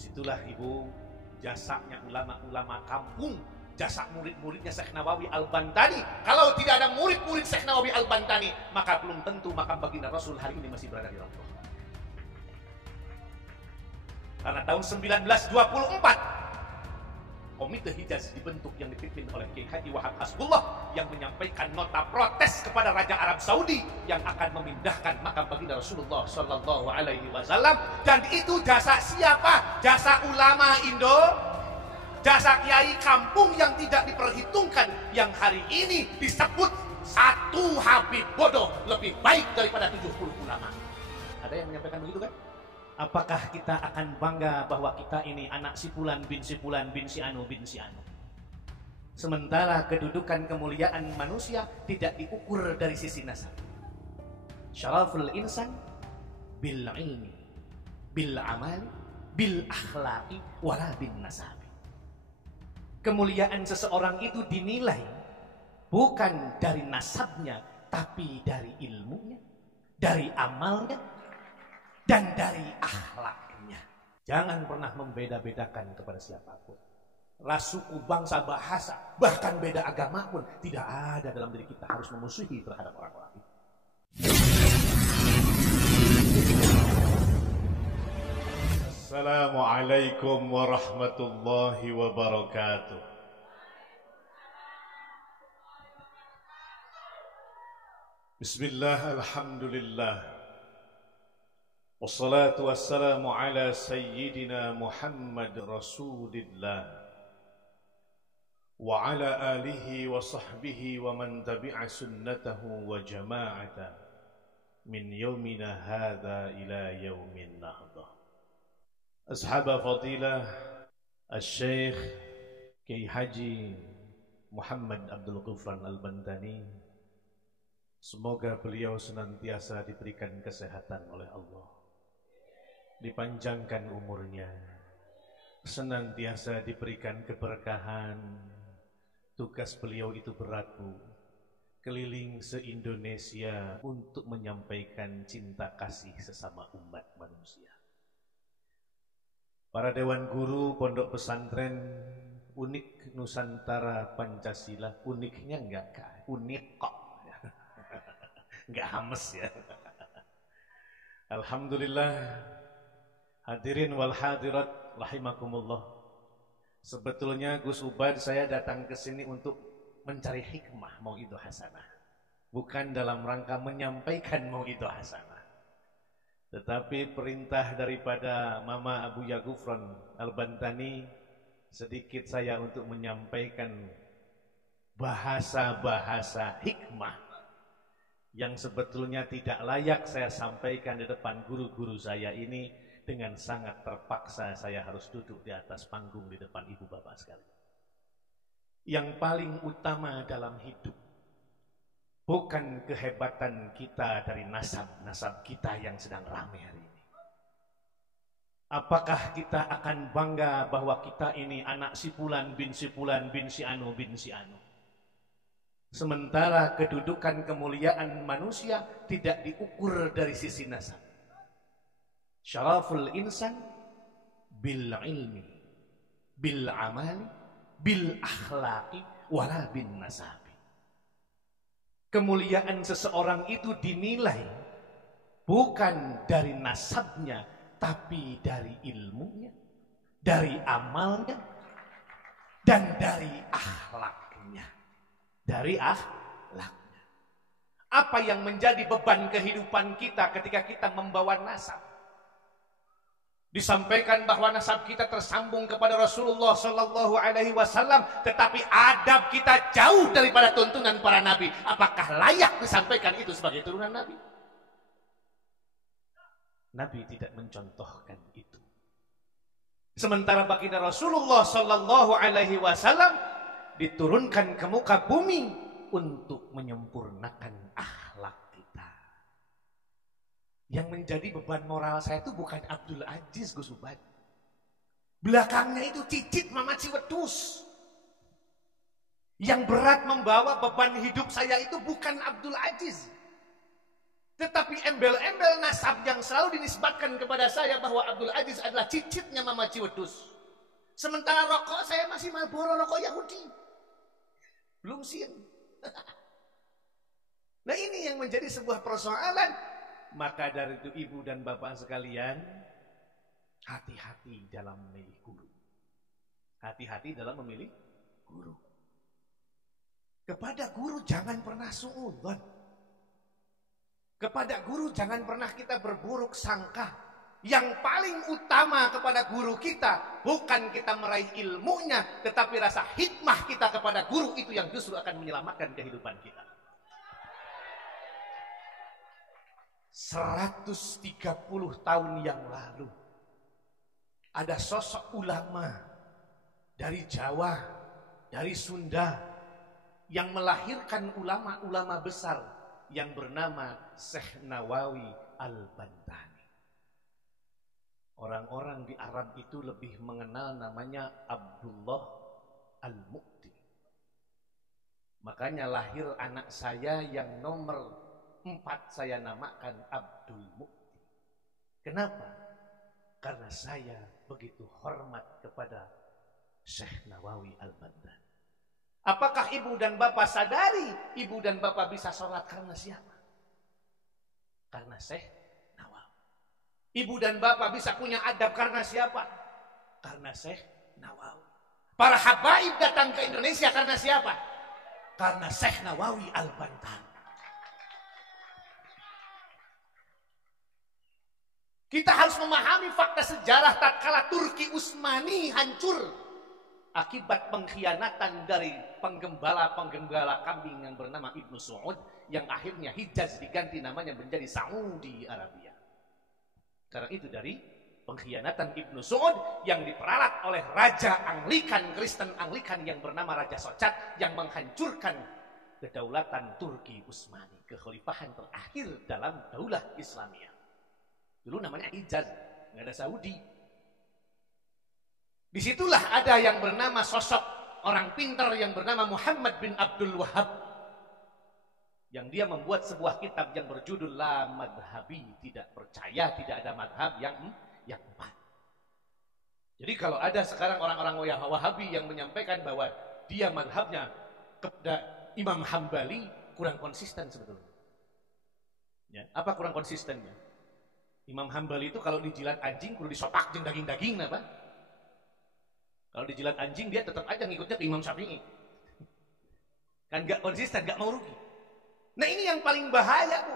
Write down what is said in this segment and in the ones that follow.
Disitulah Ibu jasanya ulama-ulama kampung, jasa murid-muridnya Syekh Nawawi Al-Bantani. Kalau tidak ada murid-murid Syekh Nawawi Al-Bantani, maka belum tentu makam baginda Rasul hari ini masih berada di Raudhah. Karena tahun 1924 Komite Hijaz dibentuk yang dipimpin oleh Kiai Haji Wahab Hasbullah yang menyampaikan nota protes kepada Raja Arab Saudi yang akan memindahkan makam baginda Rasulullah Sallallahu Alaihi Wasallam. Dan itu jasa siapa? Jasa ulama Indo, jasa kiai kampung yang tidak diperhitungkan, yang hari ini disebut satu Habib bodoh lebih baik daripada 70 ulama. Ada yang menyampaikan begitu kan? Apakah kita akan bangga bahwa kita ini anak si Fulan bin si Fulan bin si Anu bin si Anu? Sementara kedudukan kemuliaan manusia tidak diukur dari sisi nasab. Syaraful insan bil ilmi, bil amali, bil akhlaqi, wala bin nasabi. Kemuliaan seseorang itu dinilai bukan dari nasabnya, tapi dari ilmunya, dari amalnya, dan dari akhlaknya. Jangan pernah membeda-bedakan kepada siapapun. Ras, suku, bangsa, bahasa, bahkan beda agama pun tidak ada dalam diri kita harus memusuhi terhadap orang-orang itu. Assalamualaikum warahmatullahi wabarakatuh. Bismillah, alhamdulillah. Wassalatu wassalamu ala sayyidina Muhammad Rasulillah wa ala alihi wa sahbihi wa man tabi'a sunnatahu wa jama'ata min yawmina hadha ila yawmin nahdah. Ashaba fadilah Al-Syeikh Kiai Haji Muhammad Abdul Ghufran Al-Bantani, semoga beliau senantiasa diberikan kesehatan oleh Allah, dipanjangkan umurnya, senantiasa diberikan keberkahan. Tugas beliau itu berat, Bu, keliling se-Indonesia untuk menyampaikan cinta kasih sesama umat manusia. Para dewan guru pondok pesantren unik Nusantara Pancasila, uniknya enggak unik kok, enggak hames ya. Alhamdulillah. Hadirin wal hadirat rahimakumullah. Sebetulnya Gus Ubad saya datang ke sini untuk mencari hikmah mau'idhah hasanah, bukan dalam rangka menyampaikan mau'idhah hasanah. Tetapi perintah daripada Mama Abuya Ghufran Al-Bantani, sedikit saya untuk menyampaikan bahasa-bahasa hikmah yang sebetulnya tidak layak saya sampaikan di depan guru-guru saya ini. Dengan sangat terpaksa saya harus duduk di atas panggung di depan ibu bapak sekalian. Yang paling utama dalam hidup bukan kehebatan kita dari nasab kita yang sedang ramai hari ini. Apakah kita akan bangga bahwa kita ini anak si Fulan bin si Fulan bin si Anu bin si Anu? Sementara kedudukan kemuliaan manusia tidak diukur dari sisi nasab. Syaraful insan bil ilmi, bil amali, bil akhlaqi, wala bin nasabi. Kemuliaan seseorang itu dinilai bukan dari nasabnya, tapi dari ilmunya, dari amalnya, dan dari akhlaknya. Dari akhlaknya. Apa yang menjadi beban kehidupan kita ketika kita membawa nasab? Disampaikan bahwa nasab kita tersambung kepada Rasulullah Sallallahu Alaihi Wasallam, tetapi adab kita jauh daripada tuntunan para nabi. Apakah layak disampaikan itu sebagai turunan nabi? Nabi tidak mencontohkan itu. Sementara baginda Rasulullah Sallallahu Alaihi Wasallam diturunkan ke muka bumi untuk menyempurnakan akhlak kita. Yang menjadi beban moral saya itu bukan Abdul Aziz Gus Ubad. Belakangnya itu Cicit Mama Ciwedus. Yang berat membawa beban hidup saya itu bukan Abdul Aziz, Tetapi embel-embel nasab yang selalu dinisbatkan kepada saya bahwa Abdul Aziz adalah cicitnya Mama Ciwedus. Sementara rokok saya masih Marlboro, rokok Yahudi. Belum sin. Nah ini yang menjadi sebuah persoalan. Maka dari itu ibu dan bapak sekalian, hati-hati dalam memilih guru. Hati-hati dalam memilih guru. Kepada guru jangan pernah suudzon. Kepada guru jangan pernah kita berburuk sangka. Yang paling utama kepada guru kita bukan kita meraih ilmunya, tetapi rasa hikmah kita kepada guru itu yang justru akan menyelamatkan kehidupan kita. 130 tahun yang lalu ada sosok ulama dari Jawa, dari Sunda yang melahirkan ulama-ulama besar yang bernama Syekh Nawawi Al-Bantani. Orang-orang di Arab itu lebih mengenal namanya Abdullah Al-Mu'ti. Makanya lahir anak saya yang nomor 4 saya namakan Abdul Mu'ti. Kenapa? Karena saya begitu hormat kepada Syekh Nawawi Al-Bantani. Apakah ibu dan bapak sadari ibu dan bapak bisa sholat karena siapa? Karena Syekh Nawawi. Ibu dan bapak bisa punya adab karena siapa? Karena Syekh Nawawi. Para habaib datang ke Indonesia karena siapa? Karena Syekh Nawawi Al-Bantani. Kita harus memahami fakta sejarah tatkala Turki Utsmani hancur akibat pengkhianatan dari penggembala-penggembala kambing yang bernama Ibnu Saud, yang akhirnya Hijaz diganti namanya menjadi Saudi Arabia. Karena itu dari pengkhianatan Ibnu Saud yang diperalat oleh Raja Anglikan, Kristen Anglikan yang bernama Raja Socat, yang menghancurkan kedaulatan Turki Utsmani, kekhalifahan terakhir dalam daulah Islamiyah. Dulu namanya Hijaz, nggak ada Saudi. Disitulah ada yang bernama sosok orang pintar yang bernama Muhammad bin Abdul Wahab, yang dia membuat sebuah kitab yang berjudul La Madhabi, tidak percaya tidak ada madhab yang empat. Jadi kalau ada sekarang orang-orang Wahabi yang menyampaikan bahwa dia madhabnya kepada Imam Hambali, kurang konsisten sebetulnya. Ya, apa kurang konsistennya? Imam Hambali itu kalau dijilat anjing kudu disopak jeung daging-daging apa? Kalau dijilat anjing dia tetap aja ngikutnya ke Imam Syafi'i. Kan gak konsisten, gak mau rugi. Nah ini yang paling bahaya, Bu.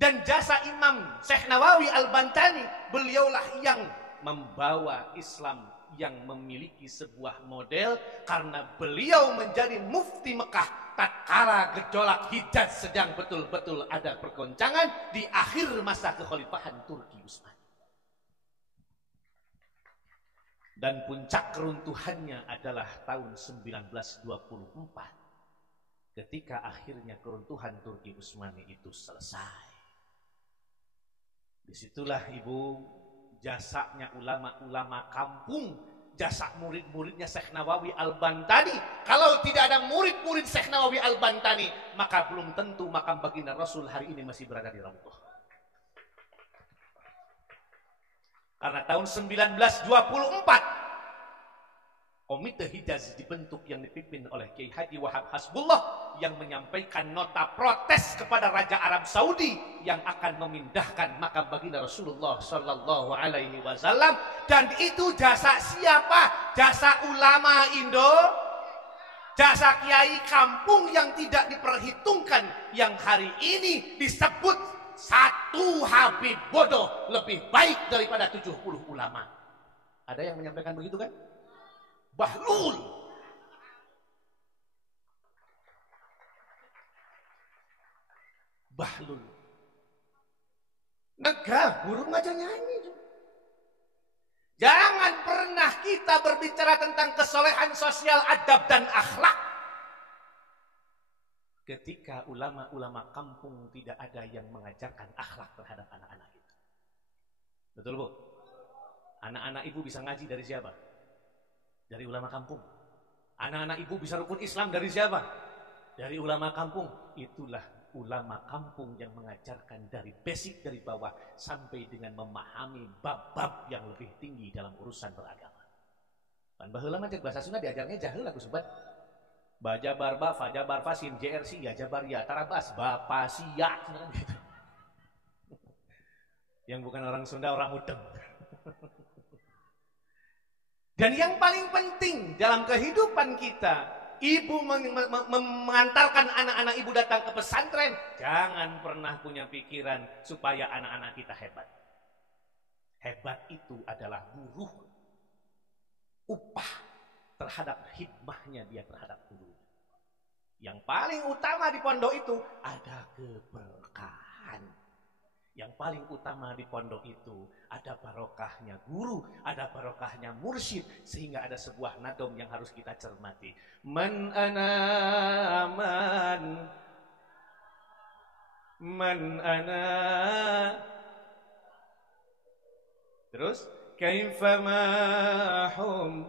Dan jasa Imam Syekh Nawawi Al-Bantani, beliaulah yang membawa Islam yang memiliki sebuah model, karena beliau menjadi mufti Mekah tatkala gejolak Hijaz sedang betul-betul ada pergoncangan di akhir masa kekhalifahan Turki Utsmani. Dan puncak keruntuhannya adalah tahun 1924, ketika akhirnya keruntuhan Turki Utsmani itu selesai. Disitulah ibu, jasanya ulama-ulama kampung, jasa murid-muridnya Syekh Nawawi Al-Bantani. Kalau tidak ada murid-murid Syekh Nawawi Al-Bantani, maka belum tentu makam baginda Rasul hari ini masih berada di Raudhah. Karena tahun 1924 Komite Hijaz dibentuk yang dipimpin oleh Kiai Haji Wahab Hasbullah, yang menyampaikan nota protes kepada Raja Arab Saudi yang akan memindahkan makam baginda Rasulullah Sallallahu Alaihi Wasallam. Dan itu jasa siapa? Jasa ulama Indo, jasa kiai kampung yang tidak diperhitungkan, yang hari ini disebut satu Habib bodoh lebih baik daripada 70 ulama. Ada yang menyampaikan begitu kan? Bahlul. Bahlul. Negah, burung aja nyanyi. Jangan pernah kita berbicara tentang kesolehan sosial, adab dan akhlak ketika ulama-ulama kampung tidak ada yang mengajarkan akhlak terhadap anak-anak itu. Betul, Bu? Anak-anak ibu bisa ngaji dari siapa? Dari ulama kampung. Anak-anak ibu bisa rukun Islam dari siapa? Dari ulama kampung. Itulah ulama kampung yang mengajarkan dari basic, dari bawah sampai dengan memahami bab-bab yang lebih tinggi dalam urusan beragama. Kan baheula mah bahasa Sunda diajarnya jahil aku sobat. Baja barba, faja barfasin, JRC, ya jabaria, tarabas, bapasia, gitu. Yang bukan orang Sunda, orang Mudeng. Dan yang paling penting dalam kehidupan kita, ibu mengantarkan anak-anak ibu datang ke pesantren, jangan pernah punya pikiran supaya anak-anak kita hebat. Hebat itu adalah buruh upah terhadap hikmahnya dia terhadap guru. Yang paling utama di pondok itu ada keberkahan. Yang paling utama di pondok itu ada barokahnya guru, ada barokahnya mursyid, sehingga ada sebuah nadom yang harus kita cermati. Man ana terus kaifama awakum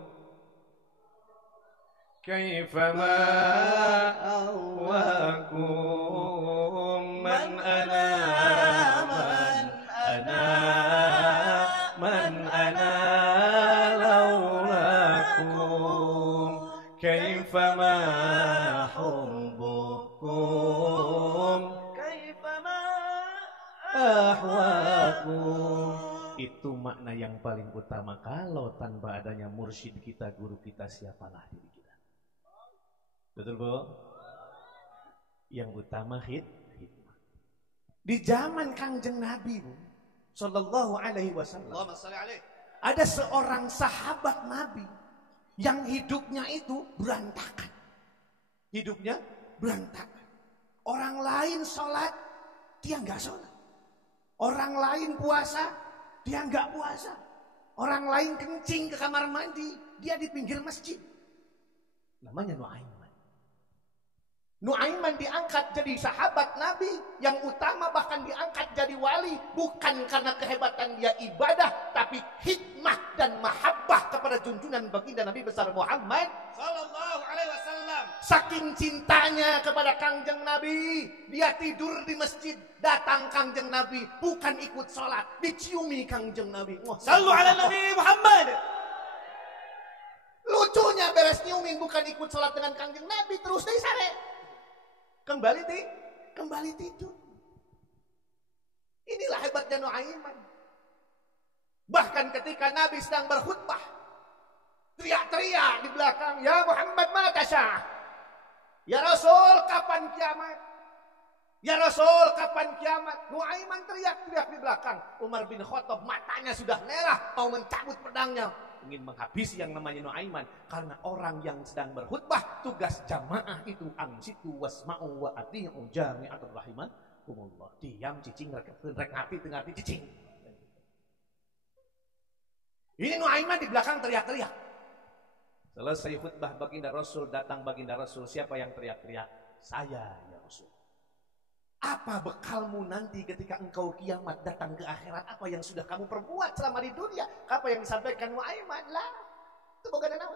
man ana laulakum kaifama hubbukum kaifama ahwakum. Itu makna yang paling utama. Kalau tanpa adanya mursyid kita, guru kita, siapalah diri kita. Betul Bu? Yang utama hikmah. Di zaman Kangjeng Nabi Bu Sallallahu Alaihi Wasallam, ada seorang sahabat Nabi yang hidupnya itu berantakan. Hidupnya berantakan. Orang lain sholat, dia nggak sholat. Orang lain puasa, dia nggak puasa. Orang lain kencing ke kamar mandi, dia di pinggir masjid. Namanya Nuaiman. Nuaiman diangkat jadi sahabat Nabi yang utama, bahkan diangkat jadi wali, bukan karena kehebatan dia ibadah, tapi hikmah dan mahabbah kepada junjungan baginda Nabi besar Muhammad Sallallahu Alaihi Wasallam. Saking cintanya kepada Kangjeng Nabi, dia tidur di masjid, datang Kangjeng Nabi, bukan ikut sholat, diciumi Kangjeng Nabi. Sallu ala Nabi Muhammad. Lucunya beres nyiumin, bukan ikut sholat dengan Kangjeng Nabi, terus deh sare. Kembali tidur. Inilah hebatnya Nuaiman. Bahkan ketika Nabi sedang berkhutbah, teriak-teriak di belakang, "Ya Muhammad, mata syah. Ya Rasul, kapan kiamat? Ya Rasul, kapan kiamat?" Nuaiman teriak-teriak di belakang. Umar bin Khattab matanya sudah merah, mau mencabut pedangnya, ingin menghabisi yang namanya Nuaiman. Karena orang yang sedang berkhutbah, tugas jamaah itu angsitu wasma'u wa ati'u jami'atul rahimakumullah. Diam cicing rek ngapi teu ngapi cicing. Ini Nuaiman di belakang teriak-teriak. Selesai khutbah baginda Rasul, datang baginda Rasul. Siapa yang teriak-teriak? Saya ya Rasul. Apa bekalmu nanti ketika engkau kiamat datang ke akhirat? Apa yang sudah kamu perbuat selama di dunia? Apa yang disampaikan Nuaiman? Lah, itu bukan nama.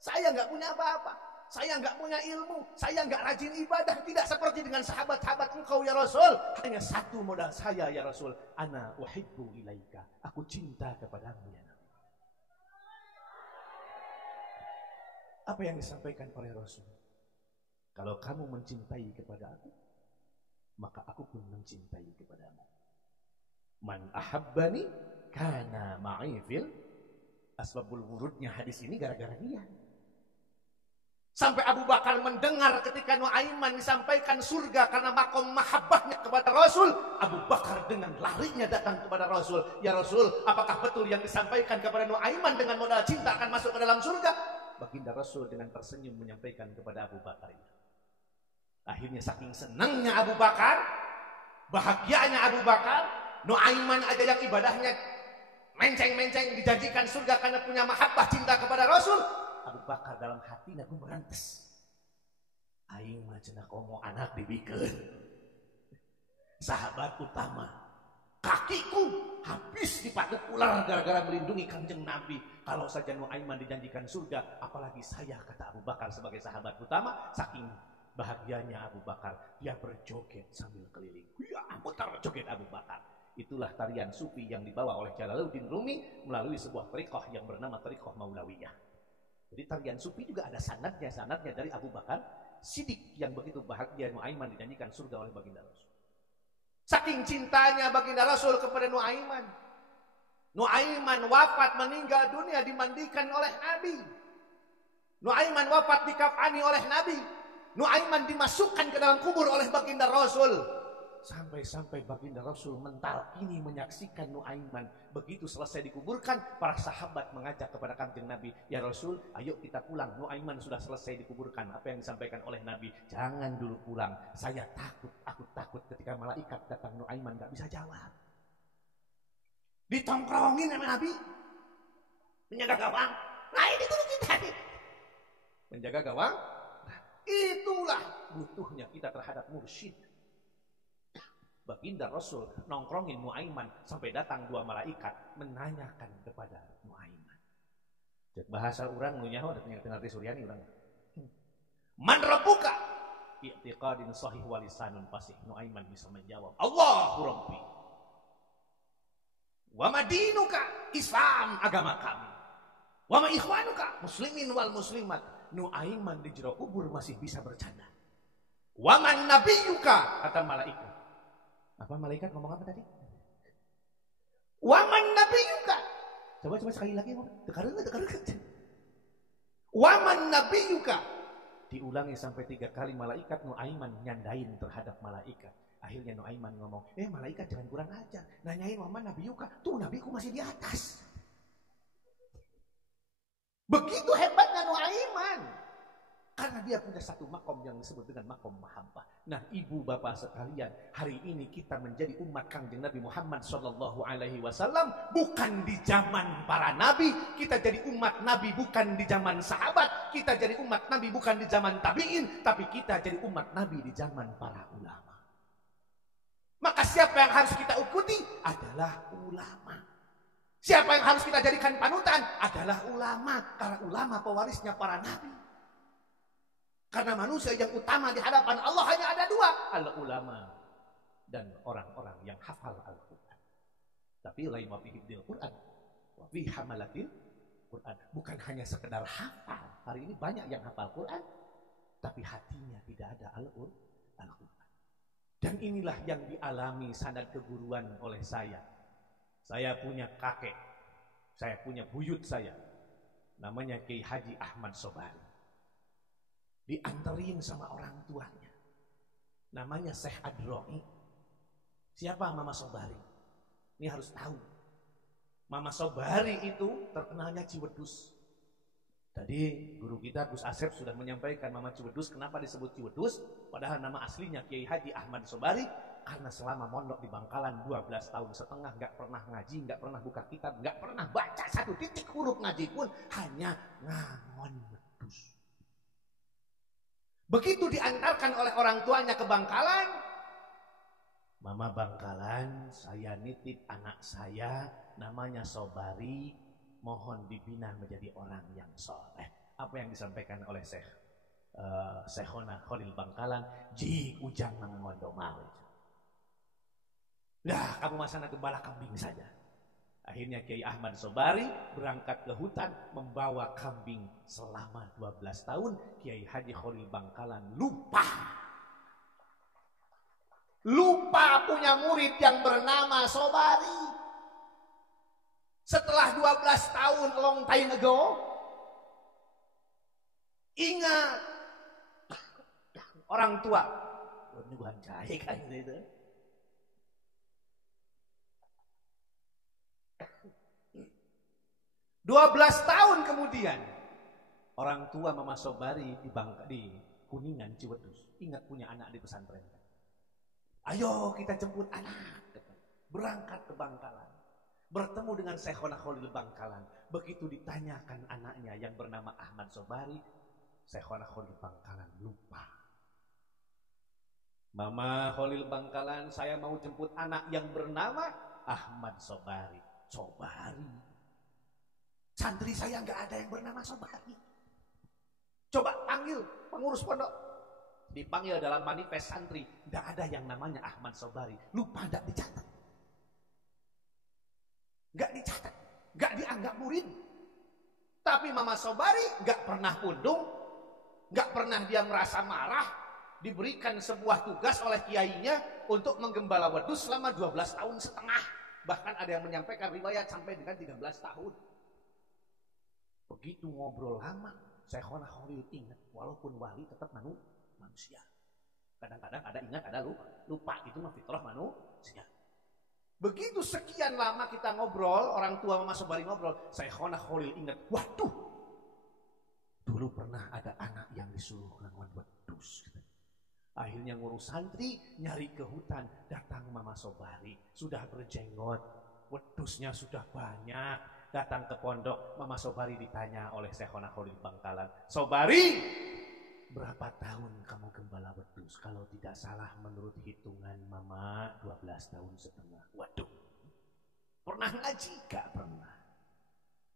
Saya nggak punya apa-apa. Saya nggak punya ilmu. Saya nggak rajin ibadah. Tidak seperti dengan sahabat-sahabat engkau ya Rasul. Hanya satu modal saya ya Rasul. Ana uhibbu ilaika. Aku cinta kepadamu ya Nabi. Apa yang disampaikan oleh Rasul? Kalau kamu mencintai kepada aku, maka aku pun mencintai kepadamu. Man ahabbani kana ma'i fil. Asbabul wurudnya hadis ini gara-gara dia. Sampai Abu Bakar mendengar ketika Nuaiman disampaikan surga karena makom mahabbahnya kepada Rasul. Abu Bakar dengan larinya datang kepada Rasul. Ya Rasul, apakah betul yang disampaikan kepada Nuaiman dengan modal cinta akan masuk ke dalam surga? Baginda Rasul dengan tersenyum menyampaikan kepada Abu Bakar itu. Akhirnya saking senangnya Abu Bakar, bahagianya Abu Bakar, Nuaiman aja yang ibadahnya menceng-menceng dijanjikan surga karena punya mahabbah cinta kepada Rasul. Abu Bakar dalam hatinya aku berantes. Aing mah cenah komo anak dibikeun. Sahabat utama, kakiku habis dipatuk ular gara-gara melindungi Kangjeng Nabi. Kalau saja Nuaiman dijanjikan surga, apalagi saya, kata Abu Bakar sebagai sahabat utama, saking Bahagianya Abu Bakar, dia berjoget sambil keliling. Ya, putar joget Abu Bakar. Itulah tarian sufi yang dibawa oleh Jalaluddin Rumi melalui sebuah thariqah yang bernama thariqah Maulawiyah. Jadi tarian sufi juga ada sanadnya dari Abu Bakar Siddiq yang begitu bahagia Nuaiman dinyanyikan surga oleh baginda Rasul. Saking cintanya baginda Rasul kepada Nuaiman. Nuaiman wafat meninggal dunia dimandikan oleh Nabi. Nuaiman wafat dikafani oleh Nabi. Nuaiman dimasukkan ke dalam kubur oleh baginda Rasul. Sampai-sampai baginda Rasul mentalkini menyaksikan Nuaiman. Begitu selesai dikuburkan, para sahabat mengajak kepada kanjeng Nabi, ya Rasul, ayo kita pulang. Nuaiman sudah selesai dikuburkan. Apa yang disampaikan oleh Nabi? Jangan dulu pulang. Saya takut, aku takut ketika malaikat datang. Nuaiman gak bisa jawab. Ditongkrongin sama Nabi. Menjaga gawang. Nah ini guru kita nih. Menjaga gawang. Itulah butuhnya kita terhadap mursyid. Baginda Rasul nongkrongin Nuaiman sampai datang dua malaikat menanyakan kepada Nuaiman. Cek bahasa orang nu nyaho da ngarti Suryani urang. Man rabbuka? I'tiqadin sahih walisanun fasih. Nuaiman bisa menjawab, Allahu Rabbi. Wa madinuka? Islam agama kami. Wa ma ikhwanuka? Muslimin wal muslimat. Nuaiman di jero kubur masih bisa bercanda. Wa man nabiyuka? Kata malaikat. Apa malaikat ngomong apa tadi? Wa man nabiyuka? Coba sekali lagi. Dekareun. Wa man nabiyuka? Diulangi sampai 3 kali malaikat. Nuaiman nyandain terhadap malaikat. Akhirnya Nuaiman ngomong, malaikat jangan kurang ajar. Nanyain wa man nabiyuka? Tuh nabiku masih di atas. Begitu hebatnya Nuaiman. Karena dia punya satu makom yang disebut dengan makom mahabbah. Nah ibu bapak sekalian, hari ini kita menjadi umat kanjeng Nabi Muhammad SAW bukan di zaman para nabi. Kita jadi umat nabi bukan di zaman sahabat. Kita jadi umat nabi bukan di zaman tabi'in. Tapi kita jadi umat nabi di zaman para ulama. Maka siapa yang harus kita ikuti adalah ulama. Siapa yang harus kita jadikan panutan adalah ulama. Karena ulama pewarisnya para nabi. Karena manusia yang utama di hadapan Allah hanya ada 2. Al-ulama dan orang-orang yang hafal Al-Quran. Tapi lain wa fi hifdzil Quran wa fi hamalatil Quran. Bukan hanya sekedar hafal. Hari ini banyak yang hafal Quran. Tapi hatinya tidak ada Al-Quran. Dan inilah yang dialami sanad keguruan oleh saya. Saya punya kakek, saya punya buyut saya, namanya Kiai Haji Ahmad Sobari. Dianterin sama orang tuanya, namanya Syekh Adroi. Siapa Mama Sobari? Ini harus tahu. Mama Sobari itu terkenalnya Ciwedus. Tadi guru kita Gus Asep sudah menyampaikan Mama Ciwedus. Kenapa disebut Ciwedus? Padahal nama aslinya Kiai Haji Ahmad Sobari. Karena selama mondok di Bangkalan 12 tahun setengah gak pernah ngaji, gak pernah buka kitab, gak pernah baca 1 titik huruf ngaji pun, hanya ngangon wedus. Begitu diantarkan oleh orang tuanya ke Bangkalan, Mama Bangkalan, saya nitip anak saya namanya Sobari, mohon dibina menjadi orang yang soleh. Apa yang disampaikan oleh Syekhona Khalil Bangkalan, ji ujang mengondo mau. Dah, kamu masana gembala kambing saja. Akhirnya Kiai Ahmad Sobari berangkat ke hutan membawa kambing selama 12 tahun. Kiai Haji Khalil Bangkalan lupa punya murid yang bernama Sobari. Setelah 12 tahun long time ago, ingat orang tua. Ini bukan jahe kan itu. 12 tahun kemudian orang tua Mama Sobari di Kuningan Ciwedus ingat punya anak di pesantren. Ayo kita jemput anak, berangkat ke Bangkalan, bertemu dengan Syekhona Khalil Bangkalan. Begitu ditanyakan anaknya yang bernama Ahmad Sobari, Syekhona Khalil Bangkalan lupa. Mama Khalil Bangkalan, saya mau jemput anak yang bernama Ahmad Sobari. Sobari. Santri saya nggak ada yang bernama Sobari. Coba panggil pengurus pondok. Dipanggil dalam manifest santri, tidak ada yang namanya Ahmad Sobari. Lupa, tidak dicatat. Gak dicatat, gak dianggap murid. Tapi Mama Sobari gak pernah undung, gak pernah dia merasa marah. Diberikan sebuah tugas oleh kiainya untuk menggembala wedus selama 12 tahun setengah. Bahkan ada yang menyampaikan riwayat sampai dengan 13 tahun. Begitu ngobrol lama, Syekhona Khalil ingat, walaupun wali tetap manusia. Kadang-kadang ada ingat, ada lupa. Itu mah fitrah manusia. Begitu sekian lama kita ngobrol, orang tua Mama Sobari ngobrol, Syekhona Khalil ingat, waduh, dulu pernah ada anak yang disuruh ngelawan wedus. Akhirnya ngurus santri, nyari ke hutan, datang Mama Sobari, sudah berjenggot, wedusnya sudah banyak. Datang ke pondok, Mama Sobari ditanya oleh Syekhona Khalil Bangkalan, Sobari, berapa tahun kamu gembala wedus? Kalau tidak salah menurut hitungan Mama 12 tahun setengah. Waduh, pernah ngaji? Gak pernah.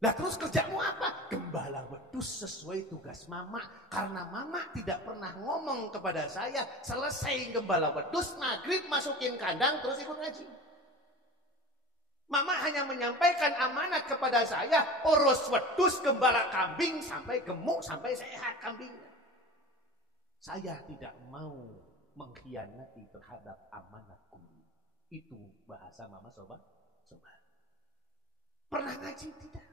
Nah terus kerjamu apa? Gembala wedus sesuai tugas Mama. Karena Mama tidak pernah ngomong kepada saya, selesai gembala wedus, maghrib masukin kandang, terus ikut ngaji. Mama hanya menyampaikan amanat kepada saya, urus wedus, gembala kambing, sampai gemuk, sampai sehat kambingnya. Saya tidak mau mengkhianati terhadap amanatku. Itu bahasa Mama Sobat. Pernah ngaji? Tidak.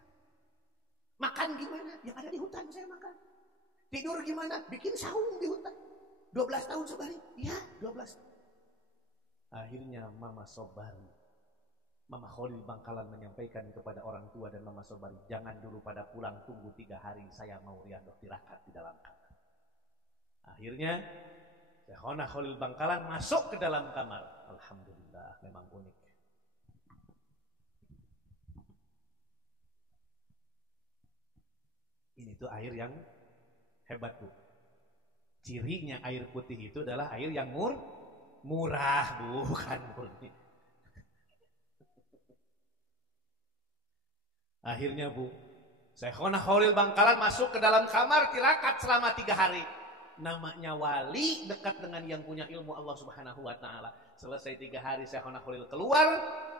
Makan gimana? Yang ada di hutan saya makan. Tidur gimana? Bikin saung di hutan. 12 tahun Sobari? Ya, 12. Akhirnya Mama Sobari, Mama Khalil Bangkalan menyampaikan kepada orang tua dan Mama Sobari, jangan dulu pada pulang, tunggu 3 hari, saya mau riadoh tirakat di dalam kamar. Akhirnya Syekhona Khalil Bangkalan masuk ke dalam kamar. Alhamdulillah, memang unik. Ini tuh air yang hebat, Bu. Cirinya air putih itu adalah air yang murah, bukan murni. Akhirnya, Bu, Syekhona Khalil Bangkalan masuk ke dalam kamar tirakat selama 3 hari. Namanya wali, dekat dengan yang punya ilmu Allah Subhanahu wa Ta'ala. Selesai 3 hari Syekhona Khalil keluar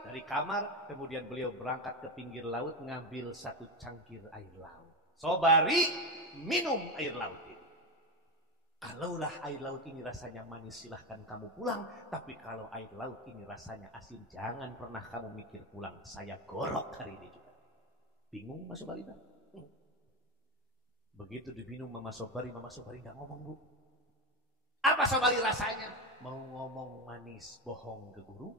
dari kamar, kemudian beliau berangkat ke pinggir laut ngambil 1 cangkir air laut. Sobari, minum air laut ini. Kalaulah air laut ini rasanya manis, silahkan kamu pulang. Tapi kalau air laut ini rasanya asin, jangan pernah kamu mikir pulang. Saya gorok hari ini juga. Bingung Mas Sobari? Begitu diminum Mama Sobari nggak ngomong, Bu. Apa Sobari rasanya? Mau ngomong manis, bohong ke guru.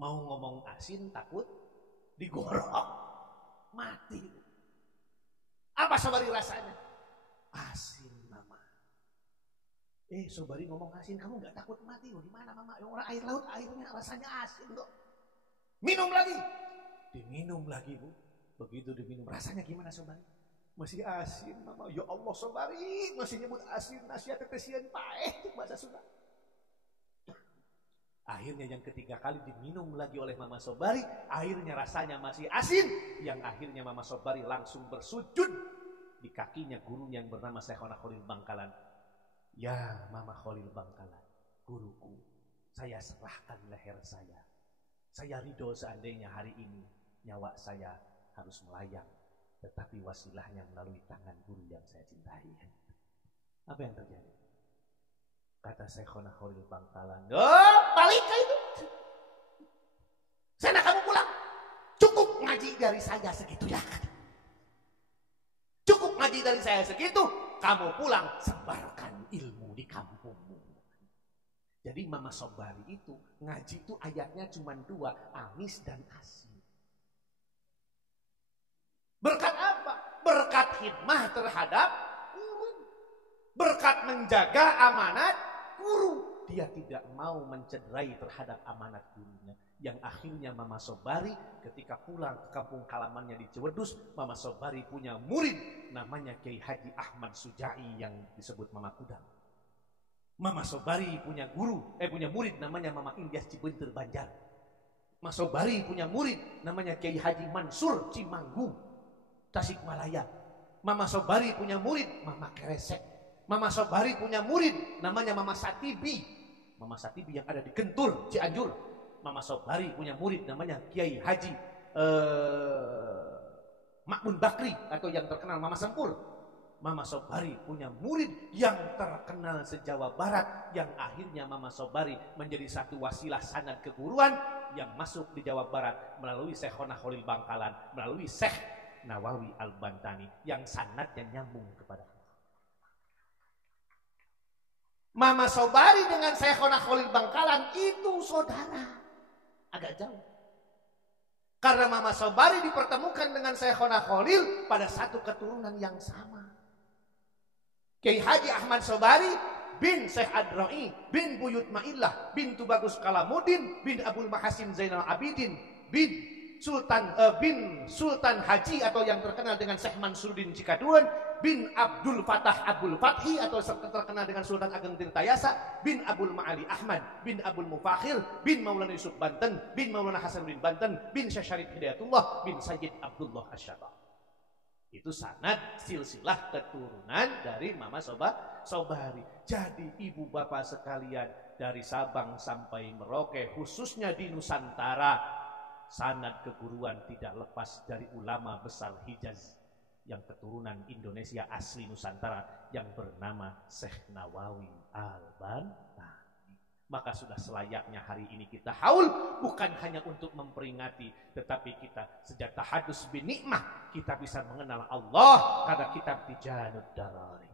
Mau ngomong asin, takut digorok. Mati. Apa Sobari rasanya? Asin, Mama. Sobari ngomong asin, kamu nggak takut mati? Gimana, Mama? Orang air laut, airnya rasanya asin kok. Minum lagi. Diminum lagi, Bu. Begitu diminum, rasanya gimana Sobari? Masih asin, Mama. Ya Allah, Sobari masih nyebut asin, nasihat tetesian pahit, bahasa Sunda. Akhirnya yang ketiga kali diminum lagi oleh Mama Sobari, airnya rasanya masih asin. Yang akhirnya Mama Sobari langsung bersujud di kakinya guru yang bernama Syekhona Khalil Bangkalan. Ya Mama Khalil Bangkalan, guruku, saya serahkan leher saya. Saya ridho seandainya hari ini nyawa saya harus melayang, tetapi wasilahnya melalui tangan guru yang saya cintai. Apa yang terjadi? Kata Syekhona Khalil Bangkalan, balik ke itu. Sana kamu pulang. Cukup ngaji dari saya segitu ya. Cukup ngaji dari saya segitu. Kamu pulang, sebarkan ilmu di kampungmu. Jadi Mama Sobari itu ngaji itu ayatnya cuma 2, amis dan asin. Berkat apa? Berkat khidmah terhadap guru. Berkat menjaga amanat guru. Dia tidak mau mencederai terhadap amanat gurunya. Yang akhirnya Mama Sobari ketika pulang ke kampung halamannya di Cewedus, Mama Sobari punya murid namanya Kiai Haji Ahmad Sujai yang disebut Mama Kudang. Mama Sobari punya punya murid namanya Mama Ilyas Cibenter Banjar. Mama Sobari punya murid namanya Kiai Haji Mansur Cimanggu, Tasikmalaya. Mama Sobari punya murid Mama Keresek. Mama Sobari punya murid namanya Mama Satibi. Mama Satibi yang ada di Gentur, Cianjur. Mama Sobari punya murid namanya Kiai Haji Makmun Bakri atau yang terkenal Mama Sempur. Mama Sobari punya murid yang terkenal se-Jawa Barat, yang akhirnya Mama Sobari menjadi satu wasilah sanad keguruan yang masuk di Jawa Barat melalui Syekhona Khalil Bangkalan, melalui Syekh Nawawi Al-Bantani yang sanadnya nyambung kepada Mama Sobari dengan Syekhona Khalil Bangkalan itu saudara. Agak jauh. Karena Mama Sobari dipertemukan dengan Syekhona Khalil pada satu keturunan yang sama. Kiai Haji Ahmad Sobari bin Syekh Adroi bin Buyut Ma'illah bin Tubagus Kalamuddin bin Abdul Mahasin Zainal Abidin bin Sultan Haji atau yang terkenal dengan Syekh Mansuruddin Cikaduan bin Abdul Fatah Abdul Fathi atau terkenal dengan Sultan Ageng Tirtayasa bin Abdul Ma'ali Ahmad bin Abdul Mufakhir bin Maulana Yusuf Banten bin Maulana Hasanuddin Banten bin Syekh Syarif Hidayatullah bin Sayyid Abdullah Asyaba. Itu sanad silsilah keturunan dari Mama Sobari. Jadi ibu bapak sekalian, dari Sabang sampai Merauke khususnya di Nusantara, sanad keguruan tidak lepas dari ulama besar Hijaz yang keturunan Indonesia asli Nusantara yang bernama Syekh Nawawi Al-Bantani. Maka sudah selayaknya hari ini kita haul, bukan hanya untuk memperingati, tetapi kita sejak tahadus bin nikmah kita bisa mengenal Allah karena kitab Tijanud Darari,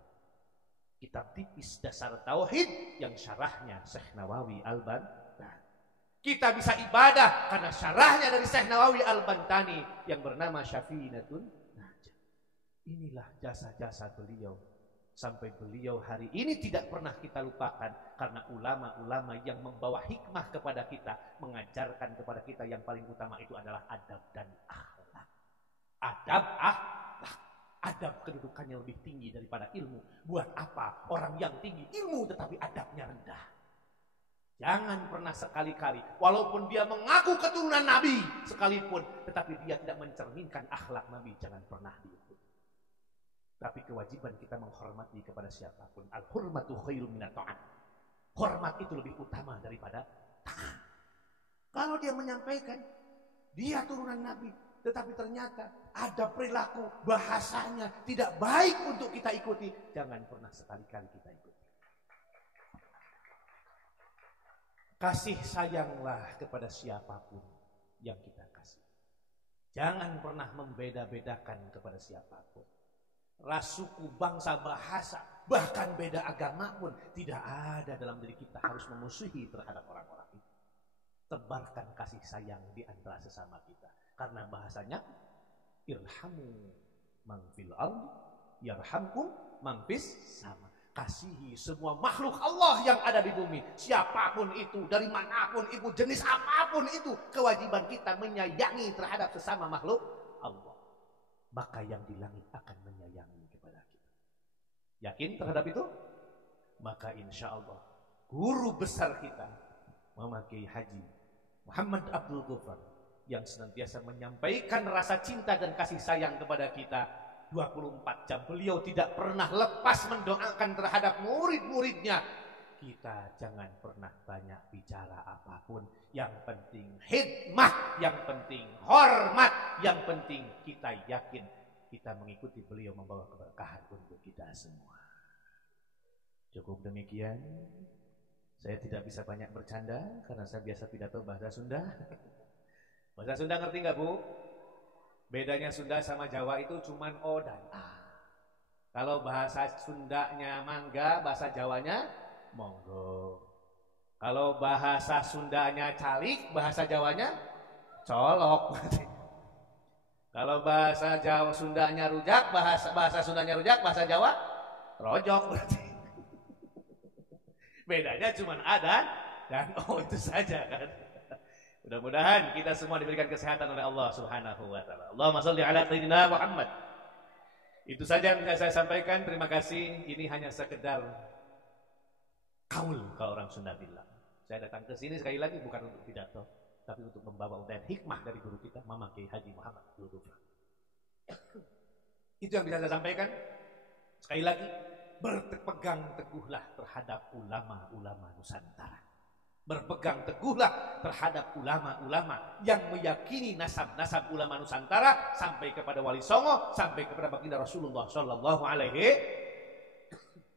kitab tipis dasar tauhid yang syarahnya Syekh Nawawi Al-Bantani. Kita bisa ibadah karena syarahnya dari Syekh Nawawi Al-Bantani yang bernama Syafinatun Najah. Inilah jasa-jasa beliau. Sampai beliau hari ini tidak pernah kita lupakan. Karena ulama-ulama yang membawa hikmah kepada kita, mengajarkan kepada kita yang paling utama itu adalah adab dan akhlak. Adab, akhlak. Adab kedudukannya lebih tinggi daripada ilmu. Buat apa orang yang tinggi ilmu tetapi adabnya rendah? Jangan pernah sekali-kali, walaupun dia mengaku keturunan Nabi sekalipun, tetapi dia tidak mencerminkan akhlak Nabi, jangan pernah diikuti. Tapi kewajiban kita menghormati kepada siapapun. Al-hurmatu khairun minat ta'at. Hormat itu lebih utama daripada taat. Kalau dia menyampaikan dia turunan Nabi, tetapi ternyata ada perilaku bahasanya tidak baik untuk kita ikuti, jangan pernah sekali-kali kita ikuti. Kasih sayanglah kepada siapapun yang kita kasih. Jangan pernah membeda-bedakan kepada siapapun. Ras, suku, bangsa, bahasa, bahkan beda agama pun tidak ada dalam diri kita harus memusuhi terhadap orang-orang itu. Tebarkan kasih sayang di antara sesama kita. Karena bahasanya irhamu man fil ardi yarhamkum man fis sama. Kasihi semua makhluk Allah yang ada di bumi, siapapun itu, dari manapun itu, jenis apapun itu, kewajiban kita menyayangi terhadap sesama makhluk Allah. Maka yang di langit akan menyayangi kepada kita. Yakin terhadap itu? Maka insya Allah guru besar kita Mama Kiai Haji Muhammad Abdul Ghufar yang senantiasa menyampaikan rasa cinta dan kasih sayang kepada kita 24 jam. Beliau tidak pernah lepas mendoakan terhadap murid-muridnya. Kita jangan pernah banyak bicara apapun. Yang penting hikmah, yang penting hormat, yang penting kita yakin kita mengikuti beliau membawa keberkahan untuk kita semua. Cukup demikian. Saya tidak bisa banyak bercanda karena saya biasa pidato bahasa Sunda. Bahasa Sunda ngerti nggak Bu? Bedanya Sunda sama Jawa itu cuman O dan A. Kalau bahasa Sundanya mangga, bahasa Jawanya monggo. Kalau bahasa Sundanya calik, bahasa Jawanya colok. Kalau bahasa Jawa Sundanya rujak, bahasa Sundanya rujak, bahasa Jawa rojok. Bedanya cuma A dan O itu saja kan. Mudah-mudahan kita semua diberikan kesehatan oleh Allah Subhanahu wa taala. Allahumma shalli ala sayyidina Muhammad. Itu saja yang bisa saya sampaikan. Terima kasih. Ini hanya sekedar kaul kalau orang Sunda bilang. Saya datang ke sini sekali lagi bukan untuk pidato, tapi untuk membawa dan hikmah dari guru kita Mama Kiai Haji Muhammad Abdul Ghufar. Itu yang bisa saya sampaikan. Sekali lagi, berpegang teguhlah terhadap ulama-ulama Nusantara. Berpegang teguhlah terhadap ulama-ulama yang meyakini nasab-nasab ulama Nusantara sampai kepada Wali Songo, sampai kepada baginda Rasulullah Shallallahu Alaihi.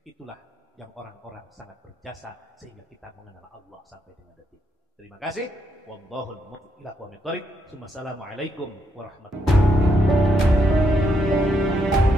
Itulah yang orang-orang sangat berjasa sehingga kita mengenal Allah sampai dengan detik. Terima kasih. Wallahul muwaffiq ila aqwamit thoriq. Assalamualaikum warahmatullahi wabarakatuh.